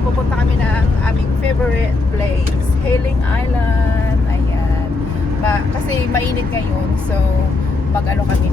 pupunta kami ng aming favorite place, Hailing Island. Ayan. Kasi mainit ngayon, so mag-ano kami,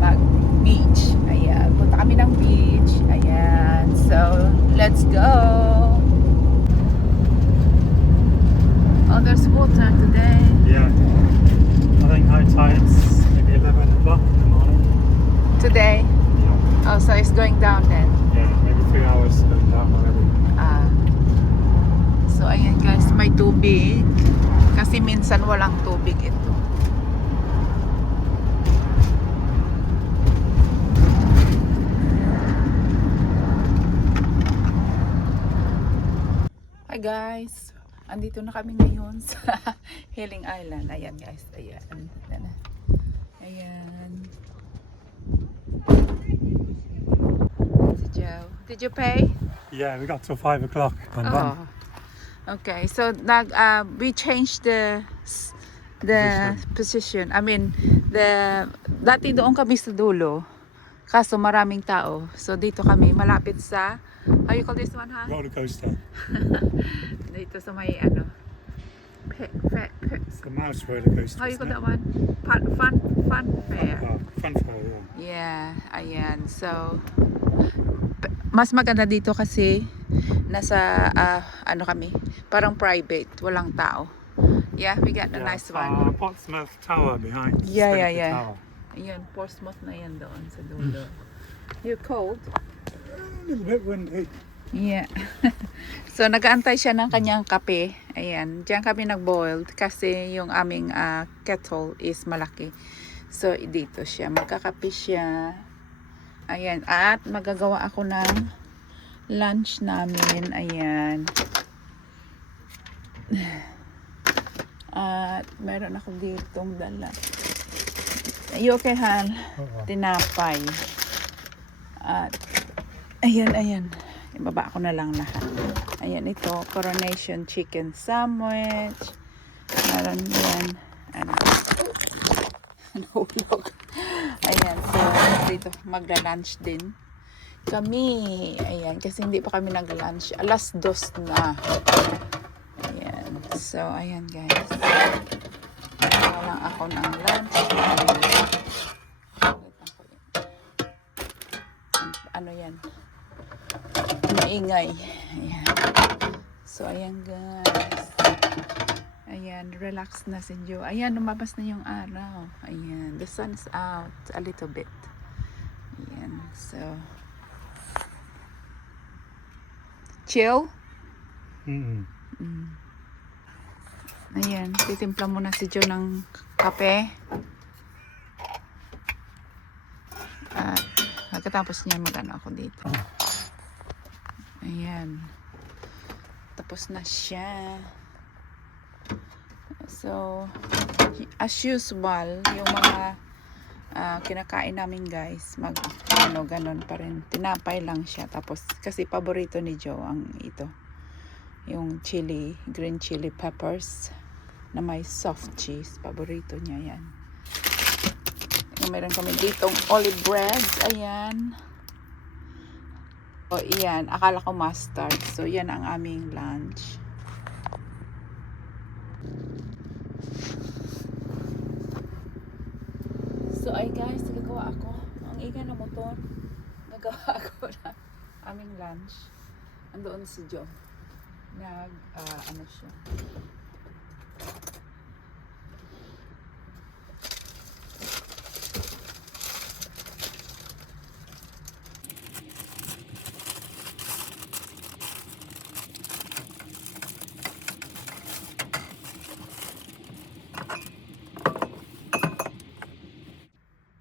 mag beach. Ayan. Punta kami ng beach. Ayan. So, let's go. Oh, there's water today. Yeah. I think high tide's maybe 11 o'clock in the morning. Today? Yeah. Oh, so it's going down then. Yeah, maybe 3 hours going down already. So ayan guys, may tubig. Kasi minsan walang tubig ito. Hi guys, andito na kami ngayon sa Hailing Island. Ayan guys, ayan. Ayan. Si Joe. Did you pay? Yeah, we got till 5 o'clock. And Oh. Okay, so we changed the position. I mean, dati doon kami sa dulo. Kaso maraming tao. So dito kami malapit sa, how you call this one, ha? roller coaster. Dito sa may ano. It's the mouse roller coaster. How you call isn't that one? Fun fair. it? Oh, fun fair, yeah. Yeah, ayan. So mas maganda dito kasi nasa ano kami, parang private, walang tao. Yeah, we got a Yeah, nice one. Portsmouth Tower behind. Yeah, yeah, Spinnaker yeah. Tower. Ayan, Portsmouth na yan doon sa dulo. You're cold? A little bit windy. Yeah. So, nag-aantay siya ng kanyang kape. Ayan, diyan kami nag-boiled kasi yung aming kettle is malaki. So, dito siya. Magkakape siya. Ayan, at magagawa ako ng lunch namin. Ayan. At meron ako ditong dala. You okay, Han? Tinapay. At ayan. Ibaba ko na lang lahat. Ayan, ito, coronation chicken sandwich. Meron yan. Ano? Nahulog. Ayan, so dito magla-lunch din kami. Ayan, kasi hindi pa kami nag-lunch. 2:00 na. Ayan. So, ayan guys. Gawa lang ako ng lunch. Ano yan? Maingay. Ayan. So, ayan guys. Ayan, relax na si Joe. Ayan, lumabas na yung araw. Ayan, the sun's out a little bit. Ayan, so chill. Ayan, titimpla muna si Joe ng kape. At pagkatapos niya mag-ano ako dito. Ayan. Tapos na siya. So, as usual, yung mga kinakain namin guys, ganon pa rin. Tinapay lang siya. Tapos, kasi paborito ni Joe ang ito. Yung chili, green chili peppers na may soft cheese. Paborito niya yan. Meron kami ditong olive bread. Ayan. O, iyan. Akala ko mustard. So, yan ang aming lunch. So, ay guys, nagagawa ako. Ang ingay na motor. Nagawa ako na aming lunch. Andoon si Joe. Ano siya.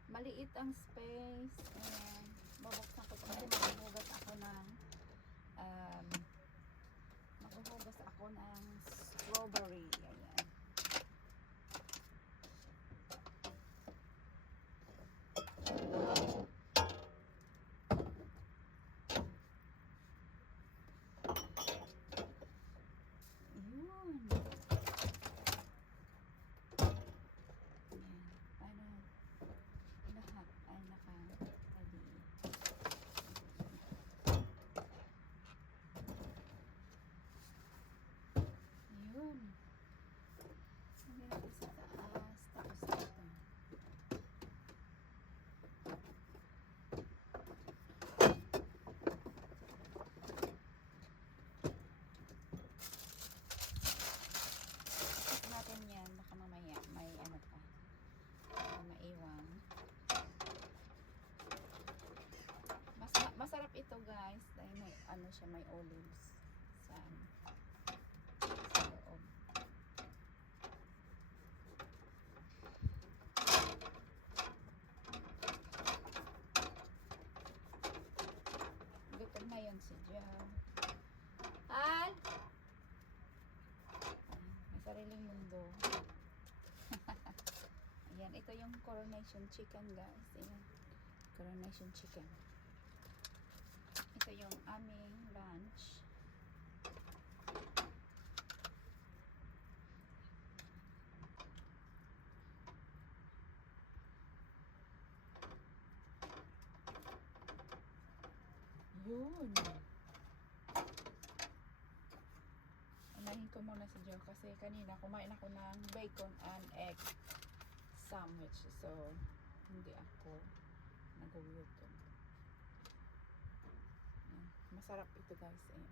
Maliit ang space. Babuksan ko kasi maghuhugas ako ng strawberry. Ayan. siya may olives sa loob. Gutom na yan si Joe. Al! May sariling mundo. Ayan, ito yung coronation chicken, guys. Ayan, coronation chicken. Ito yung aming lunch. Yun. Unahin ko muna si Joe kasi kanina kumain ako ng bacon and egg sandwich. So, hindi ako nag-gutom. Masarap ito, guys. Ayan.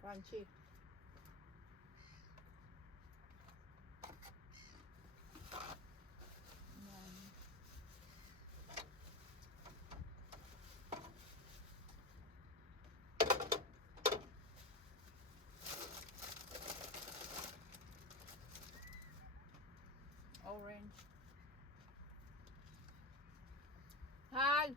Crunchy. Ayan. Orange. Hi.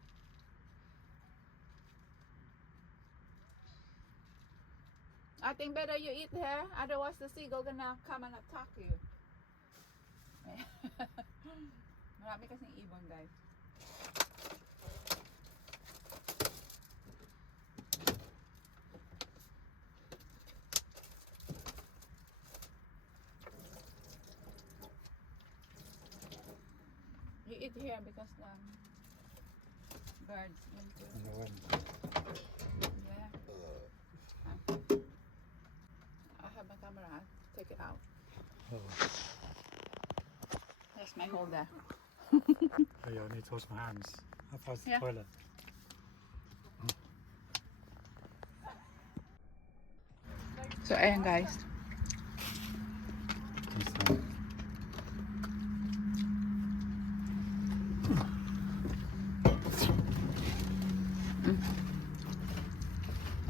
I think better you eat here, otherwise the seagull gonna come and attack you. Marami kasing ibon, guys. You eat here because birds want to. In the wind. Yeah. I have my camera. I'll take it out. Oh, That's my holder. oh yeah, I need to wash my hands. How far's the Yeah. toilet? So, ayan, guys. Inside.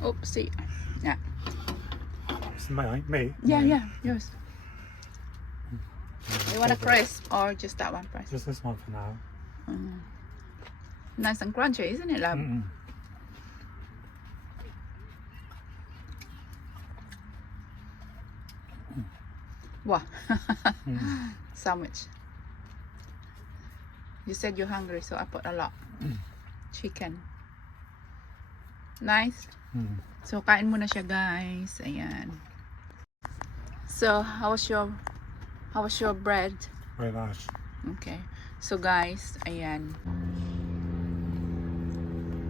Oopsie. Yeah. It's me? Yeah, Me. yeah. Yours. You want a crisp or just that one crisp? Just this one for now. Nice and crunchy, isn't it, love? Mm-mm. Wow. Mm. Sandwich. You said you're hungry, so I put a lot. Chicken. Nice. Mm. So, kain muna siya, guys. Ayan. So, how was your bread? Very nice. Okay. So, guys, ayan.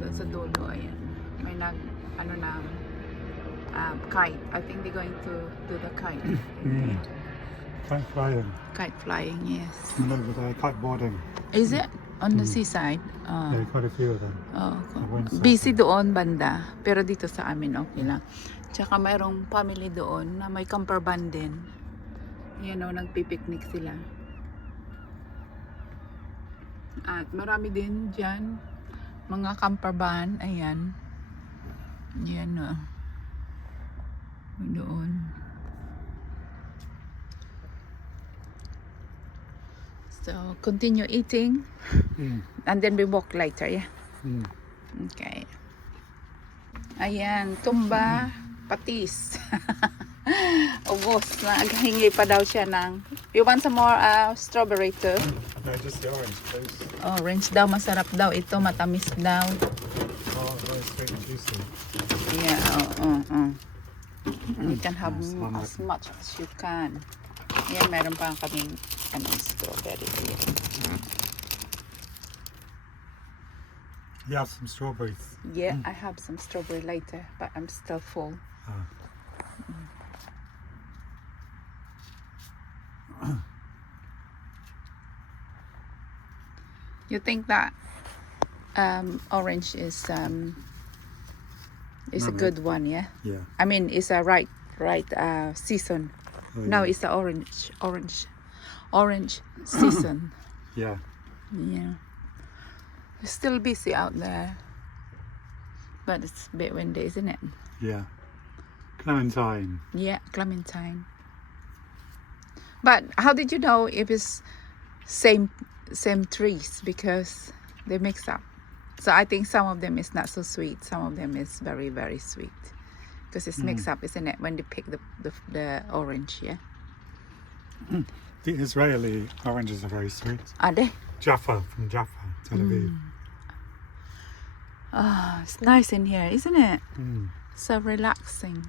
Doon sa dulo, ayan. May kite. I think they're going to do the kite. Mm. Kite flying. Kite flying, yes. No, but kite boarding. Is it on the seaside? Yeah, quite a few of them. Oh, windsurfing. busy doon banda, pero dito sa amin okay lang. Tsaka mayroong family doon na may camper van din. Yan o, nagpipiknik sila. At marami din dyan mga camper van. Ayan. Yan o. Doon. So, continue eating. Mm. And then we walk later, yeah? Mm. Okay. Ayan, tumba, patis. Ubos. Naghingi pa daw siya ng... You want some more strawberry too? No, just the orange, please. Orange daw, masarap daw. Ito, matamis daw. Oh, very sweet and juicy. Yeah, You can have Nice, as much as you can. Yan, meron pa kaming strawberry here. You have some strawberries. Yeah, I have some strawberry later, but I'm still full. Ah. You think that orange is a No, good one, yeah? Yeah. I mean, it's a right season. Oh, Now yeah. it's the orange season. Yeah. Yeah. It's still busy out there. But it's a bit windy, isn't it? Yeah. Clementine. Yeah, Clementine. But how did you know if it's same trees? Because they mix up. So I think some of them is not so sweet. Some of them is very, very sweet. Because it's mixed up, isn't it? When they pick the orange, yeah? The Israeli oranges are very sweet. Are they? Jaffa, from Jaffa, Tel Aviv. Oh, it's nice in here, isn't it? Mm. So relaxing.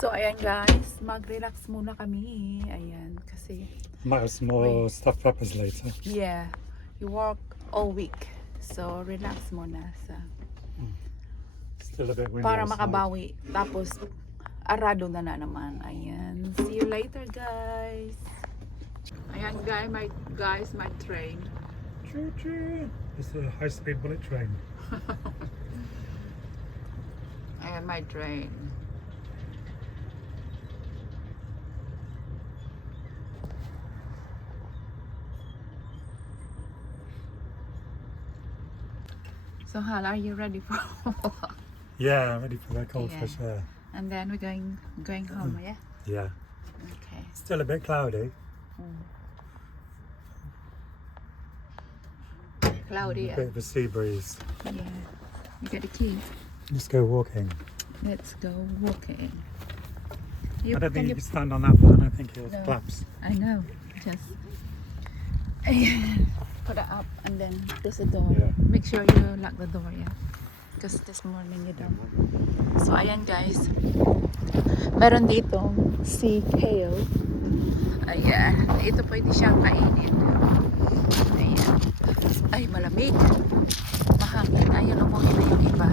So ayan guys, mag-relax muna kami. Ayan, kasi Might have some more stuffed peppers later. yeah, you work all week. So relax muna sa Still a bit windy. para outside. makabawi. Tapos arado na naman. Ayan. See you later guys. Ayan guys, my train. Choo choo. It's a high-speed bullet train. Ayan my train. So Hal, are you ready for walk? Yeah, I'm ready for that cold Yeah. fresh air. And then we're going home, yeah? Yeah. Okay. Still a bit cloudy. Cloudy. A bit of a sea breeze. Yeah. You get the key. Let's go walking. Let's go walking. I don't think you can stand on that one. I think it'll No. collapse. I know. Just put it up and then close the door. Yeah. Make sure you lock the door, yeah. Because this morning you don't. So ayan guys. Meron ditong sea kale. Ayan. Ito pwede siyang kainin. Ayan. Ay, malamig. Mahangin. Ayun, umuwi na yung iba.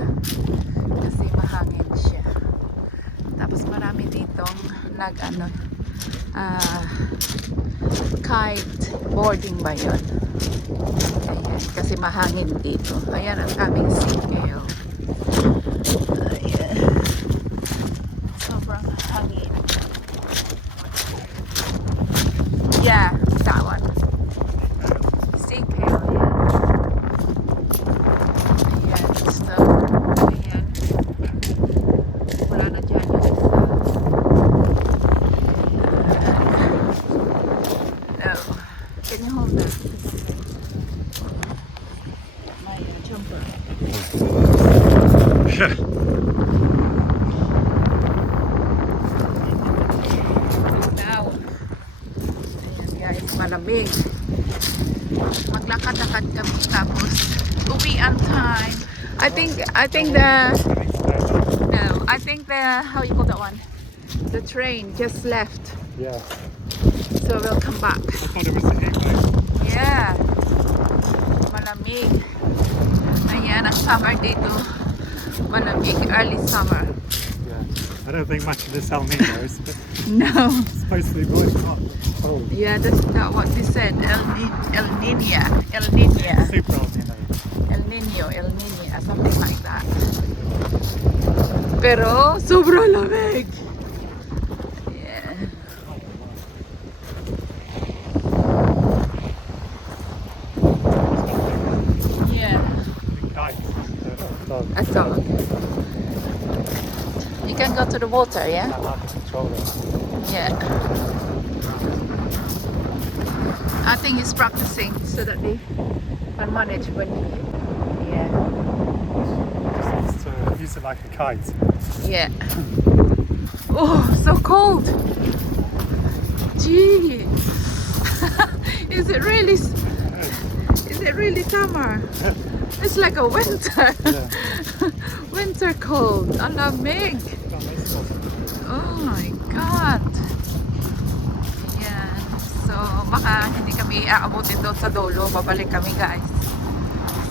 Kasi mahangin siya. Tapos marami ditong kite boarding ba yun? Ayan, kasi mahangin dito. Ayan ang aming sea kale. Ayan. Sobrang hangin. Yeah, that one. Sea kale, yeah. Ayan, so, ayan. Wala na dyan yung isa. No. Can you hold that? My jumper. Now, ayan guys, malamig. Maglakad-lakad kami tapos uwian time. I think the how you call that one? The train just left. Yeah. So we'll come back. I thought it was the heat wave. Yeah. Malamig. Ayan, ang summer dito. Malamig, early summer. Yeah. I don't think much of this El Nino is No. supposed to be boiling hot. Cold. Yeah, that's not what they said. El Nino. Super El Nino. El Nino, something like that. Pero, sobrang lamig. Yeah. Yeah, Big kite. Dog. a dog. You can go to the water, yeah? Not hard to control it. Yeah. I think he's practicing so that they can manage when. Yeah. Just use it like a kite. Yeah. Oh, so cold. Gee. Is it really? Is it really summer? It's like a winter. Yeah. Winter cold. Ang lamig. Oh my God. Yan. So, baka hindi kami aabutin doon sa dulo. Babalik kami, guys.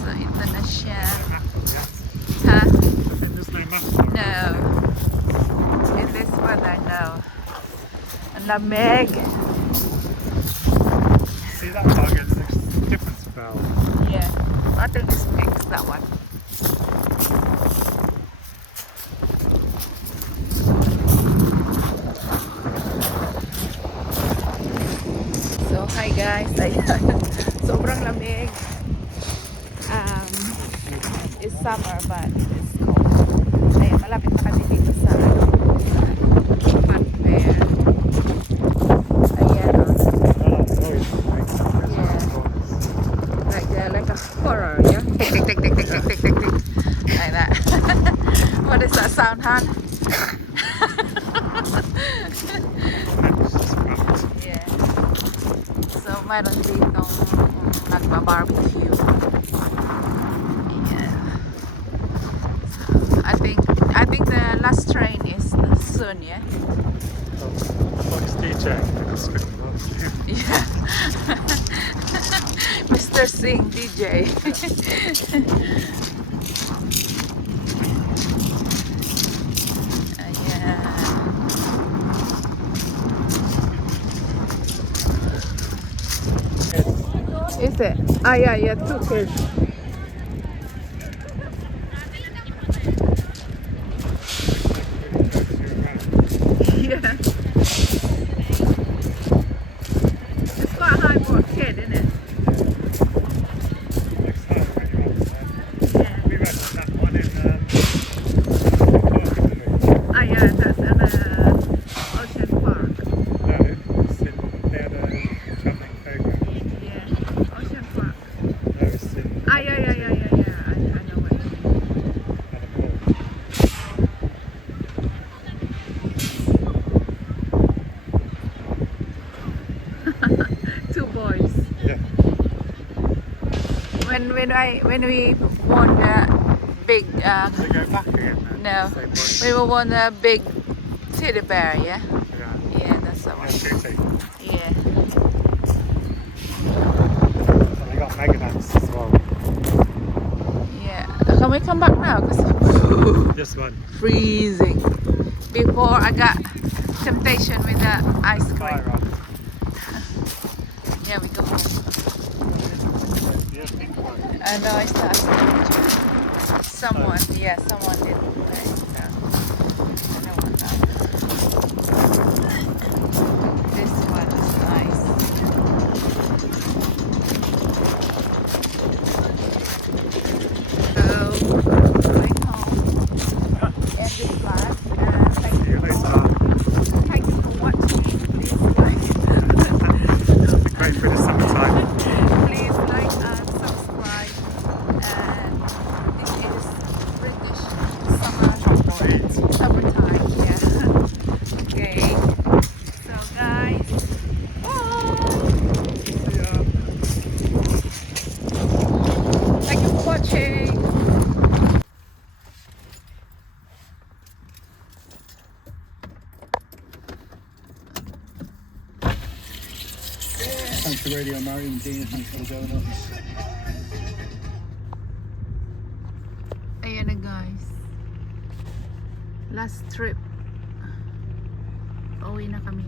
So, ito na siya. Ha? There's no map. No. In this weather, no. Ang lamig. See that dog? It's a different smell. Yeah. I think it's mixed, that one. So, hi guys, ayan. Sobrang lamig. It's summer but it's cold. Ayan, malapit na kami dito sa Fun Fair. Ayan, oh. Like a horror, yeah? Tick, tick, tick, tick, tick, tick, tick, tick. Like that. What is that sound, Han? Yeah. So, meron ditong nagba-barbecue. Yeah. So, I think the last train is soon, yeah? Fox DJ. Yeah. Mr. Singh DJ. Ayan. Is it? Ah, yeah, Turkish. Yeah. It's quite high for a kid, isn't it? Yeah. Ah, yeah, that's in Ocean Park. Yeah, Ocean Park. Ah, yeah. I know what you mean. Two boys. Yeah. When we won the big They go back again no, then? Same we won the big teddy bear, yeah. Yeah. Yeah, that's the one. Yeah. And they got Megadance as well. Yeah. Can we come back now? Cause This one. freezing. Before I got temptation with the ice cream. Fire up. Yeah, we go home. Yeah, pink one. No, it's not. Someone did. So, I don't want that. This one is nice. So, going home. End this vlog. See you later. Thank you for watching. Please like. Great for the summertime. Please like and subscribe. And this is British summertime. Yeah. Okay. So guys, bye. See ya. Thank you for watching. Thanks for Radio Mary and Dean. Thanks for the donuts. Ayan na guys. Last trip. Uwi na kami.